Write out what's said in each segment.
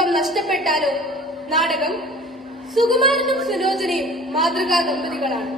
കുടുംബം നഷ്ടപ്പെട്ടാലോ? നാടകം സുകുമാരനും സുലോചനയും മാതൃകാ ദമ്പതികളാണ്.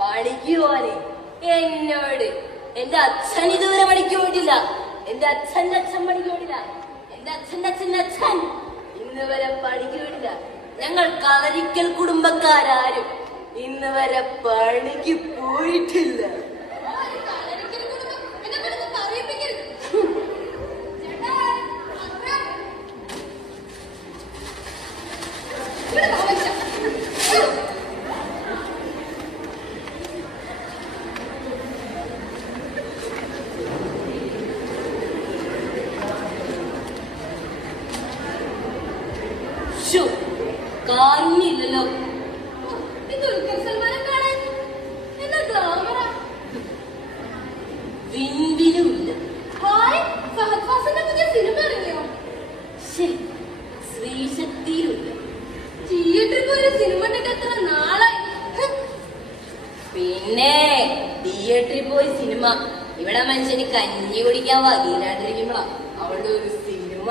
പഠിക്കുവാനെ എന്നോട് എന്റെ അച്ഛൻ ഇതുവരെ പണിക്ക് പോയിട്ടില്ല. എന്റെ അച്ഛന്റെ അച്ഛൻ പണിക്ക് പോയിട്ടില്ല. എന്റെ അച്ഛന്റെ അച്ഛന്റെ അച്ഛൻ ഇന്ന് വരെ പണിക്ക് പോയിട്ടില്ല. ഞങ്ങൾ കളരിക്കൽ കുടുംബക്കാരും ഇന്ന് വരെ പണിക്ക് പോയിട്ടില്ല. കാണില്ലല്ലോ വിൻവിനുമില്ല. ശ്രീശക്തിയിലുമില്ല. തിയേറ്ററിൽ പോയി സിനിമ എത്ര നാളായി. പിന്നെ തിയേറ്ററിൽ പോയി സിനിമ. ഇവിടെ മനുഷ്യന് കഞ്ഞി കുടിക്കാൻ വകയില്ലാണ്ടിരിക്കുമ്പോഴാ അവളുടെ ഒരു സിനിമ.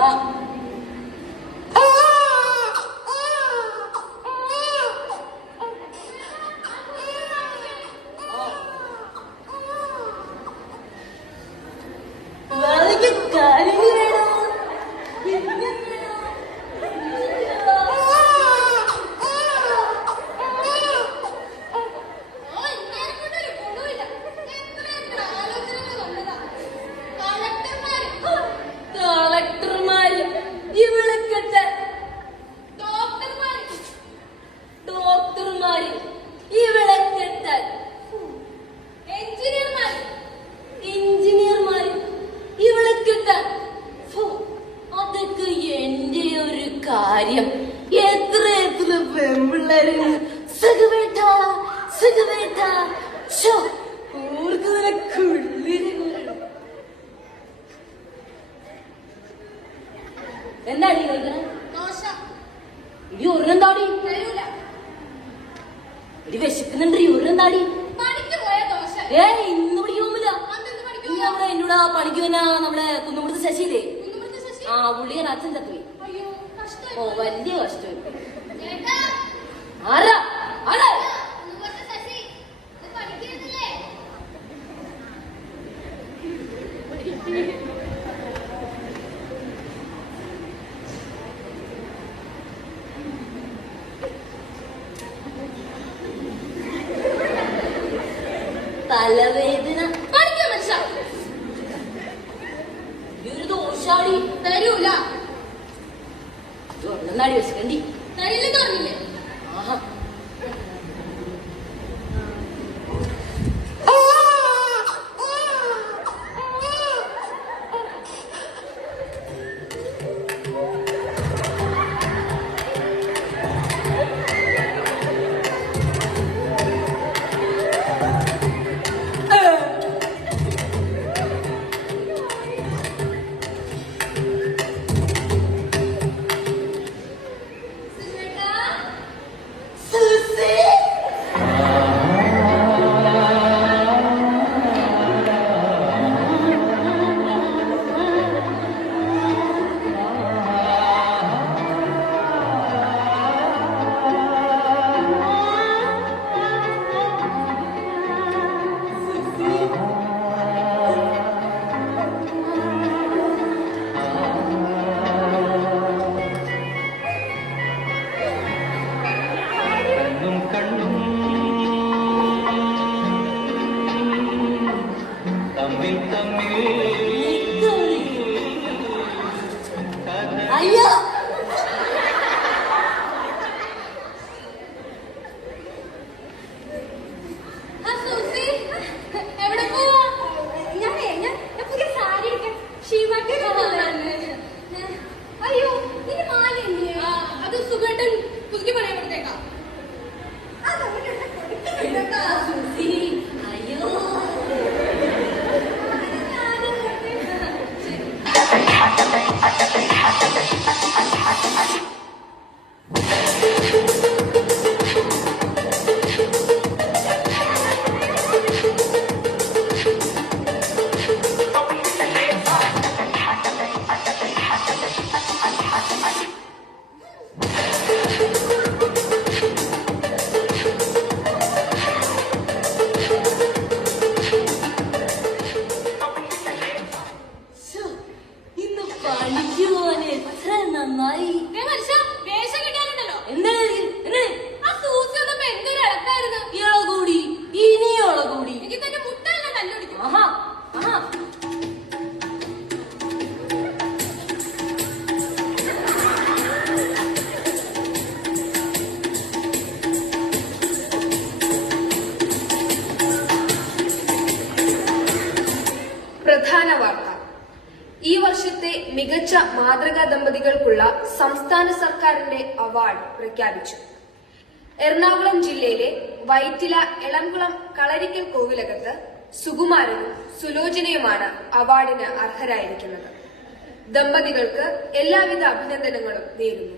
കാര്യം എത്ര എത്ര പെമ്പിള്ളേര് സുഖവേട്ട സുഖവേട്ട എന്താടി ഇടി ഒരെണ്ണന്താടി ഇടി വിശക്കുന്നുണ്ട്. ഒരെണ്ണന്താടി ഇന്ന് പഠിക്കുമ്പോല്ല. ഇനി നമ്മളെ എന്നോട് പണിക്ക് തന്നെ നമ്മളെ കുന്നുമുടുത്ത് ശശിയില്ലേ, ആ പുള്ളിയാണ് അച്ഛൻ തത്വി. ഓ വലിയ കഷ്ടം. ആരാ ആരാ തലവേദന ചോദിച്ചാടി. തരൂല. ഒന്നാടി വെച്ചിട്ടണ്ടി. തരില്ലെന്ന് പറഞ്ഞില്ലേ? ആഹാ. അയ്യോ എവിടെ പോവാ? ഞാൻ പുതിയ സാരി എടുക്കാൻ ഷീമാക്ക്. അയ്യോ നിന്റെ മാല അത് സുഖേട്ടൻ പുതുക്കി പറയാൻ കൊടുത്തേക്കാം. അയ്യോ നന്നായി. വേഷം കിട്ടാനുണ്ടല്ലോ. എന്താ ആ സൂസി വന്നപ്പോ എന്തൊരു ഇളക്കായിരുന്നു. ഇളകൂടി ഇനി ഇളകൂടി. എനിക്ക് തന്നെ മുട്ടല്ല കണ്ടുപിടിക്കും. ആഹാ ആഹാ. പ്രധാന വാർത്ത. ഈ വർഷത്തെ മികച്ച മാതൃകാ ദമ്പതികൾക്കുള്ള സംസ്ഥാന സർക്കാരിന്റെ അവാർഡ് പ്രഖ്യാപിച്ചു. എറണാകുളം ജില്ലയിലെ വൈറ്റില എളംകുളം കളരിക്കൽ കോവിലകത്ത് സുകുമാരനും സുലോചനയുമാണ് അവാർഡിന് അർഹരായിരിക്കുന്നത്. ദമ്പതികൾക്ക് എല്ലാവിധ അഭിനന്ദനങ്ങളും നേരുന്നു.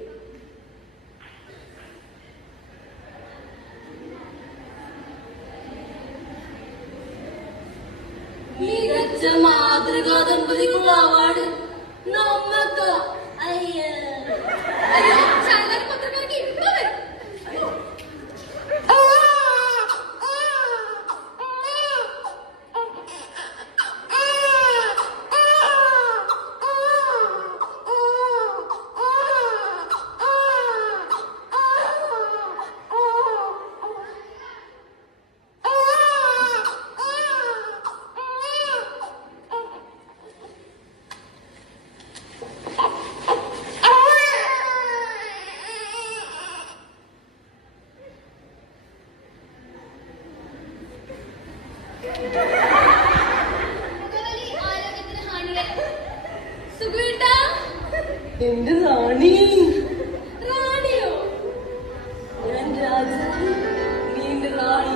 മികച്ച മാതൃകാ ദമ്പതിക്കുള്ള അവാർഡ് നമുക്ക്. അയ്യോ ചാനൽ പത്രക്കാർക്ക് ഇപ്പൊ വരും. എന്റെ റാണി. റാണിയോ? ഞാൻ രാജാവ്, നീ എന്റെ റാണി.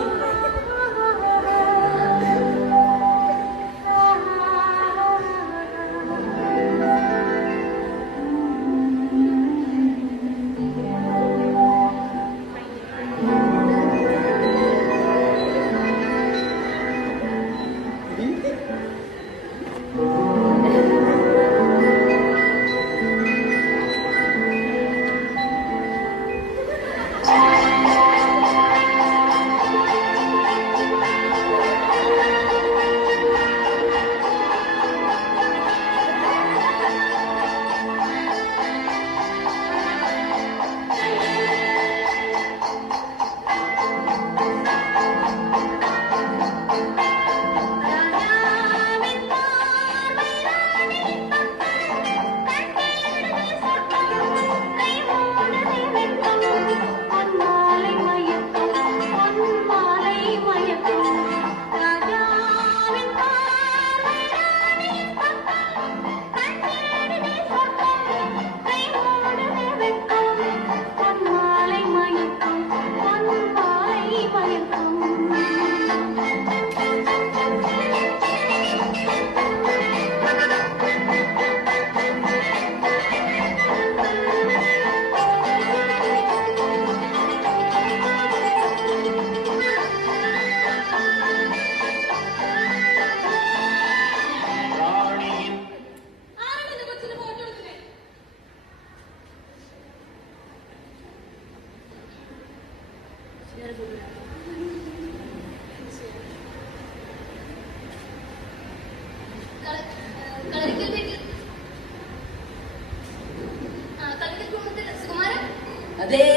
അതെ,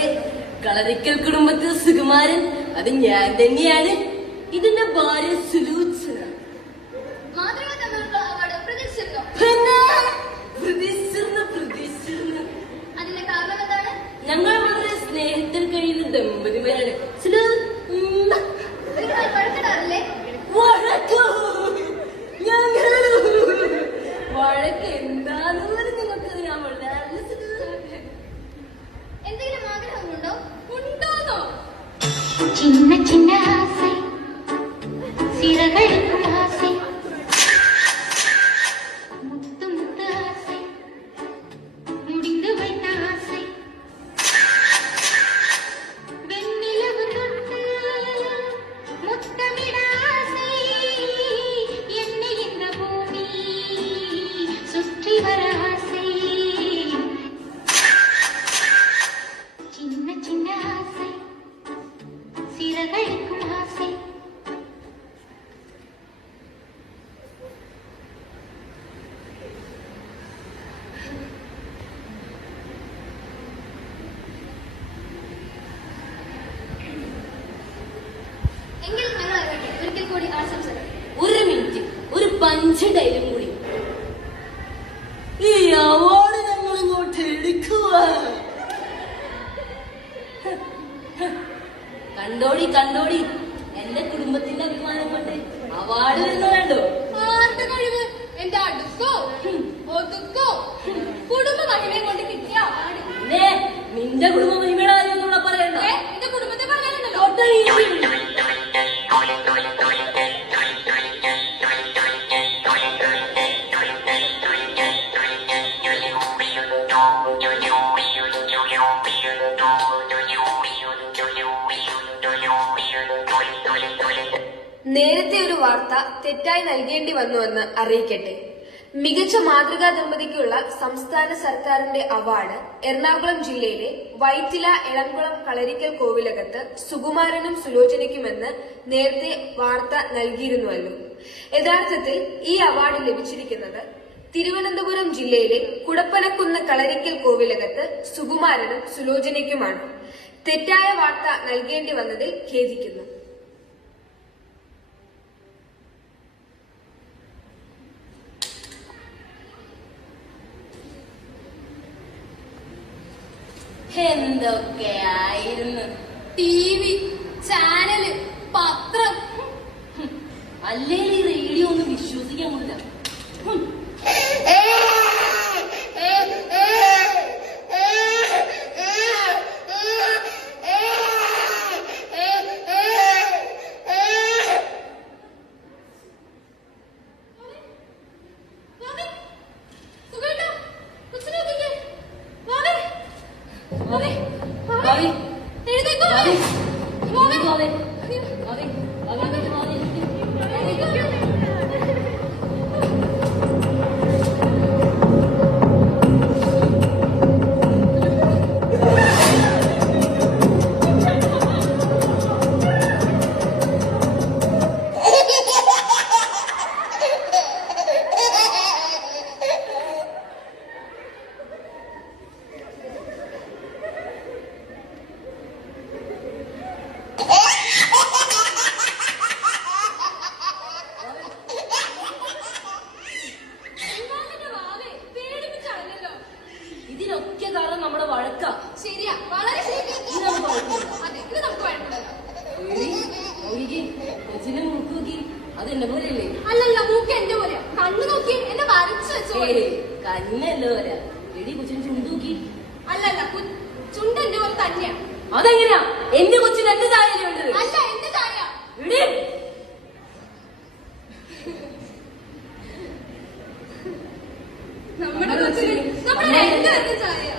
കളരിക്കൽ കുടുംബത്തിൽ സുകുമാരൻ അത് ഞാൻ തന്നെയാണ്. ഇതിന്റെ ഭാര്യ സുലൂച്ചന. മാതൃകാ തമ്മിലുള്ള അവാർഡ് പ്രതീക്ഷിച്ചിരുന്നോ? പ്രതീക്ഷിച്ചിരുന്നു. അതിന്റെ കാരണം എന്താണ്? ഞങ്ങൾ വളരെ സ്നേഹത്തിൽ കഴിയുന്ന ദമ്പതിമാരാണ്. വഴക്കിടാറില്ലേ? വഴക്ക് എന്താന്ന് നിങ്ങൾക്ക് ഞാൻ വളരെ എന്തെങ്കിലും ആഗ്രഹമുണ്ടോ? ഉണ്ടോന്നോ? சின்ன சின்ன ஆசை சிறகடிக்கும் ஆசை முத்து முத்து ஆசை முடிந்து வைத்த ஆசை வெண்ணிலவு தொட்டு முத்தமிட ஆசை என்னை இந்த பூமி சுற்றி வர ஆசை சின்ன சின்ன ஆசை சிறகடிக்கும் ஆசை എങ്കിൽ ഞങ്ങൾ അറിയട്ടെ. ഒരിക്കൽ കൂടി ആശംസകൾ. ഒരു മിനിറ്റ്, ഒരു പഞ്ച് ഡയലും കൂടി. ഈ അവാർഡ് ഞങ്ങൾ ഇങ്ങോട്ട് എടുക്കുക. കണ്ടോടി എന്റെ കുടുംബത്തിന്റെ അഭിമാനം കൊണ്ട് അവാർഡ് എന്ന് വേണ്ടോ? ആരുടെ കഴിവ്? എന്റെ അടുക്കോ ഒതുക്കോ കുടുംബ മഹിമയും കൊണ്ട് കിട്ടിയ അവാർഡ്. പിന്നെ നിന്റെ കുടുംബ മഹിമയുടെ കാര്യം ഒന്നും ഇവിടെ പറയണ്ട. എന്റെ കുടുംബത്തെ പറയാനുണ്ടല്ലോ. നേരത്തെ ഒരു വാർത്ത തെറ്റായി നൽകേണ്ടി വന്നുവെന്ന് അറിയിക്കട്ടെ. മികച്ച മാതൃകാ ദമ്പതിക്കുള്ള സംസ്ഥാന സർക്കാരിന്റെ അവാർഡ് എറണാകുളം ജില്ലയിലെ വൈറ്റില എളംകുളം കളരിക്കൽ കോവിലകത്ത് സുകുമാരനും സുലോചനയ്ക്കുമെന്ന് നേരത്തെ വാർത്ത നൽകിയിരുന്നുവല്ലോ. യഥാർത്ഥത്തിൽ ഈ അവാർഡ് ലഭിച്ചിരിക്കുന്നത് തിരുവനന്തപുരം ജില്ലയിലെ കുടപ്പനക്കുന്ന് കളരിക്കൽ കോവിലകത്ത് സുകുമാരനും സുലോചനയ്ക്കുമാണ്. തെറ്റായ വാർത്ത നൽകേണ്ടി വന്നതിൽ ഖേദിക്കുന്നു. എന്തൊക്കെയായിരുന്നു TV, ചാനല്, പത്രം. അല്ലെങ്കിൽ ഈ റേഡിയോ ഒന്നും വിശ്വസിക്കാൻ പറ്റില്ല. ഇതിനൊക്കെ കാരണം നമ്മുടെ വഴക്ക. ശരിയാ, വളരെ ശരി. ഇത് നമുക്ക് വഴക്കില്ല. അതെ, ഇത് നമുക്ക് വേണ്ടതല്ല. കൊച്ചിന്റെ മൂക്ക് നോക്കി, അത് എന്നെ പോലെയല്ലേ? അല്ലല്ല, മൂക്ക് എന്റെ പോലെ. കണ്ണു നോക്കി എന്നെ വരച്ചു വെച്ചോ. കണ്ണല്ലോ വരാ. എടി കൊച്ചിന് ചുണ്ട് നോക്കി. അല്ലല്ല, ചുണ്ട് എന്റെ പോലെ തന്നെയാ. അതെങ്ങനെയാ? എന്റെ കൊച്ചിന് എന്റെ ചായല്ലേ വേണ്ടത്? അല്ല, എന്റെ ചായ. എടി നമ്മുടെ കൊച്ചിന് നമ്മുടെ രണ്ടുപേരുടെ ചായ.